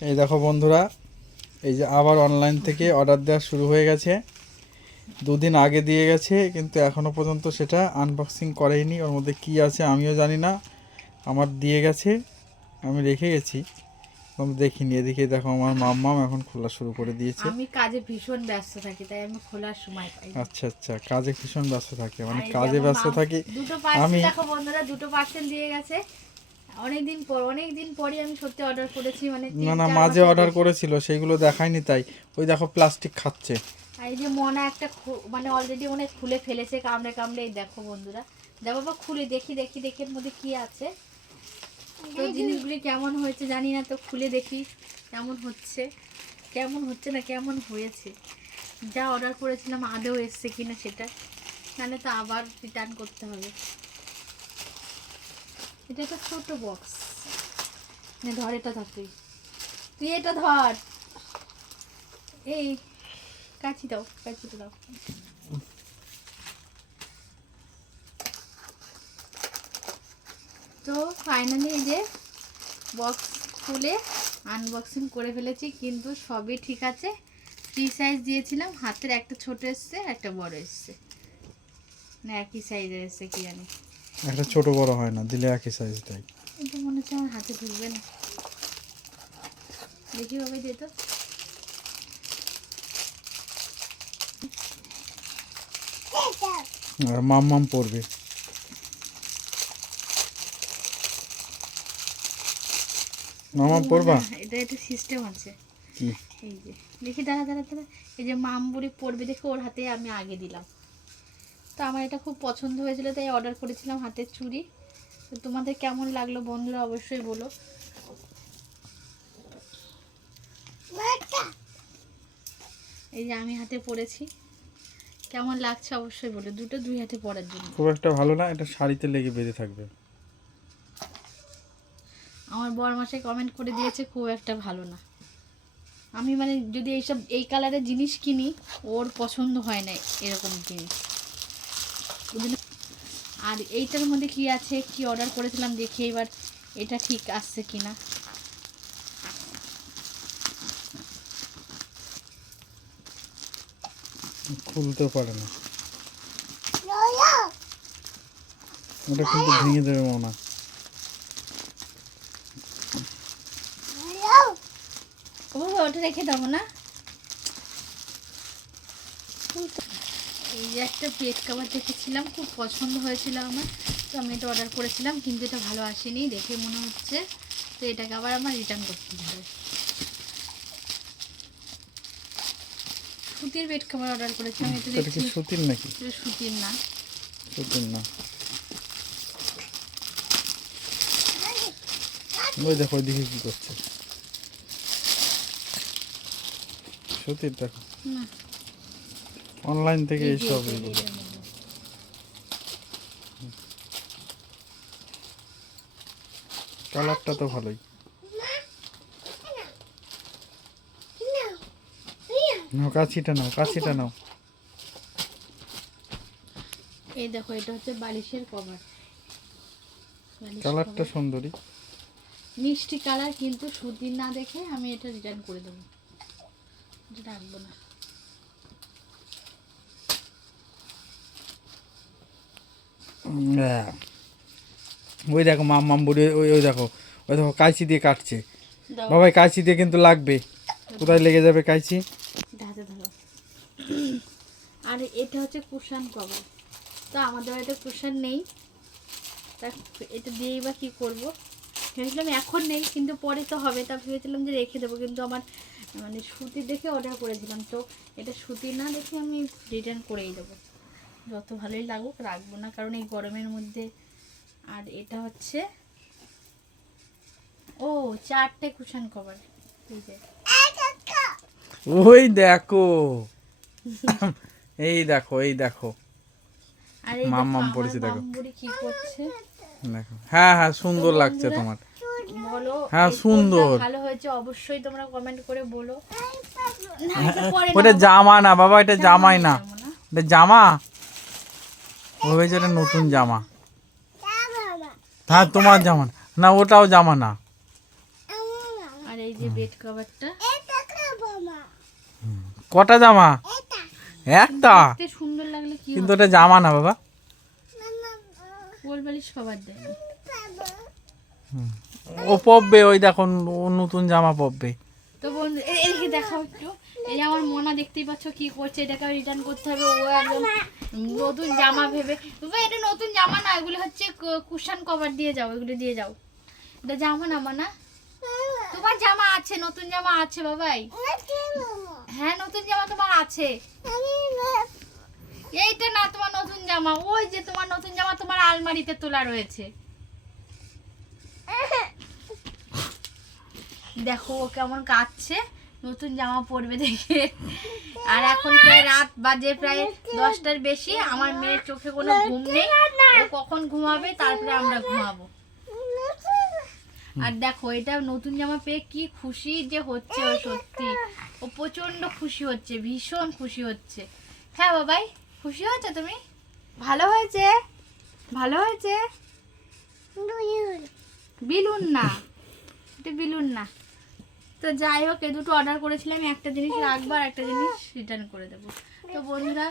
এই দেখো বন্ধুরা এই যে আবার অনলাইন থেকে অর্ডার দেওয়া শুরু হয়ে গেছে। দুদিন আগে দিয়ে গেছে কিন্তু এখনও পর্যন্ত সেটা আনবক্সিং করেইনি। ওর মধ্যে কি আছে আমিও জানি না। আমার দিয়ে গেছে আমি রেখে গেছি। আমি দেখিনি এদিকে দেখো আমার মাম্মাম এখন খোলা শুরু করে দিয়েছে। আমি কাজে ভীষণ ব্যস্ত থাকি তাই আমি খোলার সময় পাই আচ্ছা আচ্ছা কাজে ভীষণ ব্যস্ত থাকে মানে কাজে ব্যস্ত থাকি আমি- দেখো বন্ধুরা দুটো পার্সেল দিয়ে গেছে। অনেকদিন পর অনেকদিন পরই আমি সত্যি অর্ডার করেছি মানে না না মাঝে অর্ডার করেছিল সেইগুলো দেখায়নি তাই। ওই দেখো প্লাস্টিক খাচ্ছে। আর এই যে মনা একটা খু- মানে অলরেডি অনেক খুলে ফেলেছে কামড়ে কামড়ে এই দেখো বন্ধুরা। দেখো বাবা খুলে দেখি দেখি দেখি এর মধ্যে কি আছে। তো জিনিসগুলি কেমন হয়েছে জানি না তো খুলে দেখি কেমন হচ্ছে। কেমন হচ্ছে না কেমন হয়েছে। যা অর্ডার করেছিলাম আদৌ এসছে কিনা সেটা। নাহলে তো আবার রিটার্ন করতে হবে। এটা একটা ছোট বক্স ধর, এটা ধর তুই। তুই এটা ধর। এই কাছি দাও কাছিটা দাও। তো ফাইনালি এই যে বক্স খুলে আনবক্সিং করে ফেলেছি, কিন্তু সবই ঠিক আছে। ফ্রি সাইজ দিয়েছিলাম, হাতের একটা ছোট এসছে, একটা বড় এসছে। না, একই সাইজের এসছে, কি জানি। একটা ছোট বড় হয় না দিলে একই সাইজ তাই এটা মনে হচ্ছে আমার হাতে ঢুকবে না। দেখি ভাবে দে তো আর মাম্মাম পড়বে মাম্মাম পড়বা এটা একটা সিস্টেম আছে। এই যে দেখি দাঁড়া দাঁড়া দাঁড়া। এই যে মামবুড়ি পড়বে দেখে ওর হাতে আমি আগে দিলাম। তো আমার এটা খুব পছন্দ হয়েছিল তাই অর্ডার করেছিলাম হাতের চুড়ি। তো তোমাদের কেমন লাগল বন্ধুরা অবশ্যই বলো। এই যে আমি হাতে পরেছি। কেমন লাগছে অবশ্যই বলো দুটো দুই হাতে পরার জন্য। খুব একটা ভালো না এটা শাড়িতে লেগে বেঁধে থাকবে। আমার বর মাসে কমেন্ট করে দিয়েছে খুব একটা ভালো না। আমি মানে যদি এইসব এই কালারের জিনিস কিনি ওর পছন্দ হয় না এরকম জিনিস। আর এইটার মধ্যে কি আছে? কি অর্ডার করেছিলাম দেখি এবার এটা ঠিক আসছে কিনা। খুলতেও পারে না। ওটা কিন্তু ভেঙে দেবে মনে ওটা রেখে দেবো না। এই যে একটা বেড কাভার দেখেছিলাম খুব পছন্দ হয়েছিল আমার। তো আমি এটা অর্ডার করেছিলাম কিন্তু এটা ভালো আসেনি দেখে মনে হচ্ছে। তো এটাকে আবার আমার রিটার্ন করতে হবে। সুতির বেড কাভার অর্ডার করেছিলাম এটা দেখছি। সুতির নাকি? সুতির না। সুতির না। ওই দেখো ওইদিকে কি করছে? সুতির দেখো। না। অনলাইন থেকে এই এইসব এগুলো। কালারটা তো ভালোই। নাও কাছিটা নাও কাছিটা নাও। এই দেখো এটা হচ্ছে বালিশের কভার কালারটা সুন্দরী। মিষ্টি কালার কিন্তু সুতির না দেখে আমি এটা রিটার্ন করে দেবো। এটা রাখব না। ওই দেখো মাম মাম বুড়ি ওই ওই দেখো। ওই দেখো কাঁচি দিয়ে কাটছে। বাবাই কাঁচি দিয়ে কিন্তু লাগবে। কোথায় লেগে যাবে কাঁচি আর এটা হচ্ছে কুশান কভার তো আমাদের বাড়িতে কুশান নেই। তা এটা দিয়েই বা কী করব? ভেবেছিলাম এখন নেই কিন্তু পরে তো হবে। তা ভেবেছিলাম যে রেখে দেবো কিন্তু আমার মানে সুতির দেখে অর্ডার করেছিলাম। তো এটা সুতির না দেখে আমি রিটার্ন করেই দেবো। যত ভালোই লাগুক রাখব না কারণ এই গরমের মধ্যে। আর এটা হচ্ছে ও চারটে কুশন কভার। এই যে। ওই দেখো। এই দেখো এই দেখো। মাম মাম পড়েছে দেখো। কি করছে? দেখো। হ্যাঁ হ্যাঁ সুন্দর লাগছে তোমার। বলো হ্যাঁ, সুন্দর। ভালো হয়েছে অবশ্যই তোমরা কমেন্ট করে বলো। না ওটা জামা না বাবা এটা জামাই না। জামা না। এটা জামা? ও হয়েছে নতুন জামা। হ্যাঁ তোমার জামা। না। ওটাও জামা না। আর এই যে বেড কভারটা। কটা জামা? একটা? সুন্দর লাগলে কি কিন্তু ওটা জামা না বাবা। ও। পরবে ওই দেখো ও নতুন জামা পরবে। তো বন্ধু এদিকে দেখাও একটু। এই যে আমার মনা দেখতেই পাচ্ছ কি করছে, এটাকে রিটার্ন করতে হবে। ও একদম নতুন জামা ভেবে বাবা এটা নতুন জামা না, এগুলো হচ্ছে কুশন কভার দিয়ে যাও, এগুলো দিয়ে যাও। এটা জামা না, মানা? তোমার জামা আছে, নতুন জামা আছে বাবাই। হ্যাঁ নতুন জামা তোমার আছে। এইটা না, তোমার নতুন জামা। ওই যে তোমার নতুন জামা তোমার আলমারিতে তোলা রয়েছে। দেখো ও কেমন কাঁদছে। নতুন জামা পরবে দেখে। আর এখন প্রায় রাত বাজে প্রায় দশটার বেশি। আমার মেয়ের চোখে কোনো ঘুম নেই। কখন ঘুমাবে তারপরে আমরা ঘুমাবো। আর দেখো এটা নতুন জামা পেয়ে কি খুশি যে হচ্ছে ও সত্যি। ও প্রচণ্ড খুশি হচ্ছে ভীষণ খুশি হচ্ছে। হ্যাঁ বাবাই খুশি হচ্ছে তুমি? ভালো হয়েছে। ভালো হয়েছে। বিলুন না এটা বিলুন না। তো যাই হোক, এ দুটো অর্ডার করেছিলাম, একটা জিনিস রাখব আর একটা জিনিস রিটার্ন করে দেবো। তো বন্ধুরা